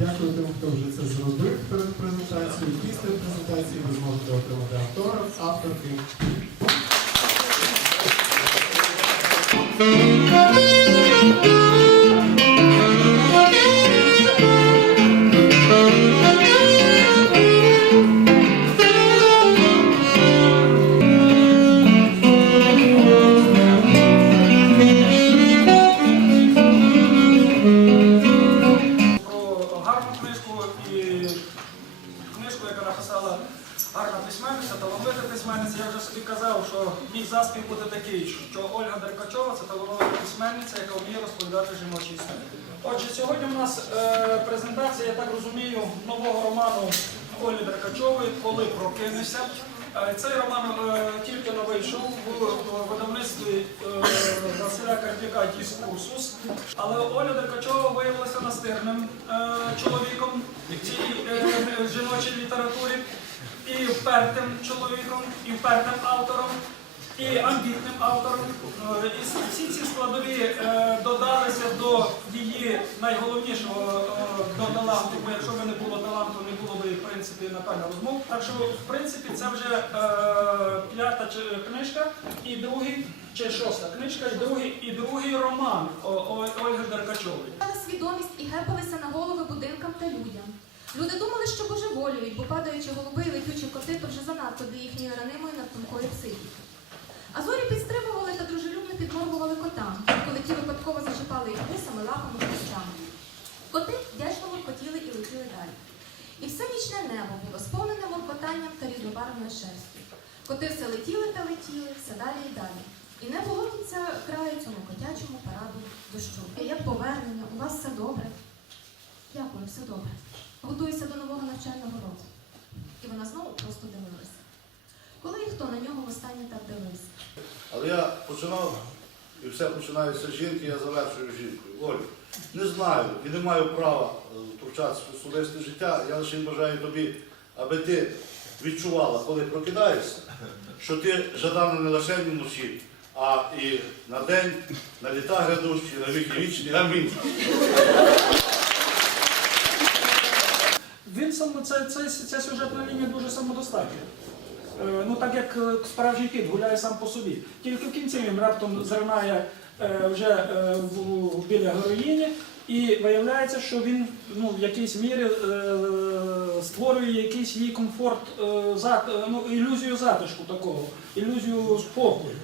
Дякую тим, хто вже це зробив перед презентацією. Після презентації ви зможете отримати автора, авторки. Письменниця, талановита письменниця. Я вже собі казав, що мій заспів буде такий, що Ольга Деркачова це талановита письменниця, яка вміє розповідати жіночі історії. Отже, сьогодні у нас е, презентація, я так розумію, нового роману Олі Деркачової Коли прокинешся. Е, Цей роман е, тільки но вийшов в в видавництві е, Василя Карпіка Діскурсус, але Оля Деркачова виявилася настирним е, чоловіком в цій е, жіночій літературі, і впертим чоловіком, і впертим автором, і амбітним автором. І всі ці складові е, додалися до її найголовнішого е, до таланту, бо якщо б не було таланту, не було б в принципі напевно розмов. Так що, в принципі, це вже е, п'ята книжка і другий, чи шоста книжка, і другий, і другий роман О- О- що божеволюють, бо падаючи голуби і летючі коти, то вже занадто для їхньої ранимої надтонкої психіки. А зорі підстрибували та дружелюбно підморгували котам, коли ті випадково зачіпали їх вусами, лапами, хвостями. Коти вдячно моркотіли і летіли далі. І все нічне небо було сповнене моркотанням та різнобарвною шерстю. Коти все летіли та летіли, все далі і далі. І не було кінця краю цьому котячому параду дощу. Як повернення, у вас все добре. Дякую, все добре. Готуюся до нового навчального року. І вона знову просто дивилася. Коли і хто на нього востаннє так дивився? Але я починав, і все починається з жінки, я завершую жінкою. Олю, не знаю і не маю права е, втручатися в особисте життя. Я лише бажаю тобі, аби ти відчувала, коли прокидаєшся, що ти жадана не лише вночі, а і на день, на літа грядущі, на віки вічні. Амінь. Він сам це, це, ця сюжетна лінія дуже самодостатня. Е, Ну так як е, справжній кіт гуляє сам по собі. Тільки в кінці він раптом зернає е, вже в, біля героїні, і виявляється, що він ну, в якійсь мірі створює якийсь її комфорт, ну, ілюзію затишку такого, ілюзію спокою.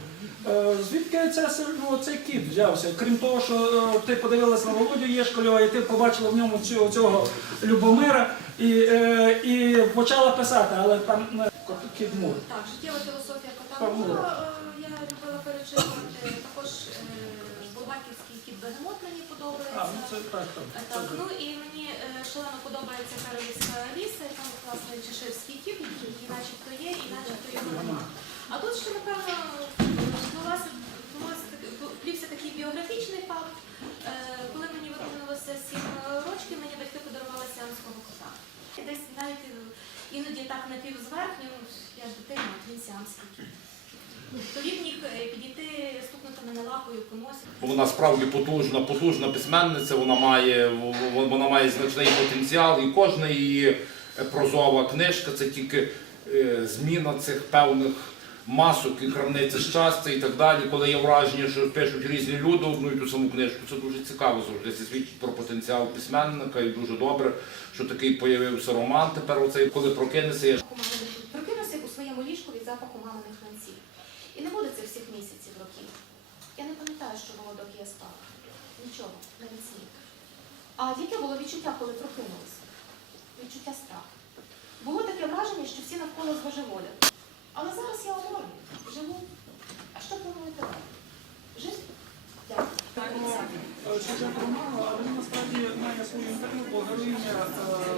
Е, Звідки ця, ну, цей кіт взявся? Крім того, що е, ти подивилась на Володю Єшкольова, і ти побачила в ньому цього, цього Любомира і, е, і почала писати, але там е, кот- кіт Мур. Так, життєва філософія кота Мура, я любила перечитувати. Також Булгаківський кіт Бегемот мені подобається. А, ну це так, так. Е, це Так, ну і мені шалено подобається Каролівська ліса, і там класний чеширський кіт, який начебто є, і начебто його нема. А тут ще, напевно, відбулася, відбулася таки- плівся такий біографічний факт. Е, Коли мені виповнилося сім років, мені батьки подарували сіамського кота. І Десь навіть е, ну, я дитина, він сіамський Тоді міг е, підійти, стукнути мене лапою комусь. Вона справді потужна, потужна письменниця, вона має, вона має значний потенціал, і кожна її прозова книжка це тільки е, зміна цих певних масок і крамниці щастя і так далі. Коли є враження, що пишуть різні люди одну і ту саму книжку, це дуже цікаво завжди. Це свідчить про потенціал письменника і дуже добре, що такий появився роман. Тепер оцей, коли прокинеться, я прокинувся у своєму ліжку від запаху маминих ланців. І не буде цих всіх місяців років. Я не пам'ятаю, що було, доки я спала. Нічого, навіть сніг. А яке було відчуття, коли прокинулися? Відчуття страху. Було таке враження, що всі навколо збожеволять. сюжет роману, але насправді має свою інтерв'ю, бо героїня е,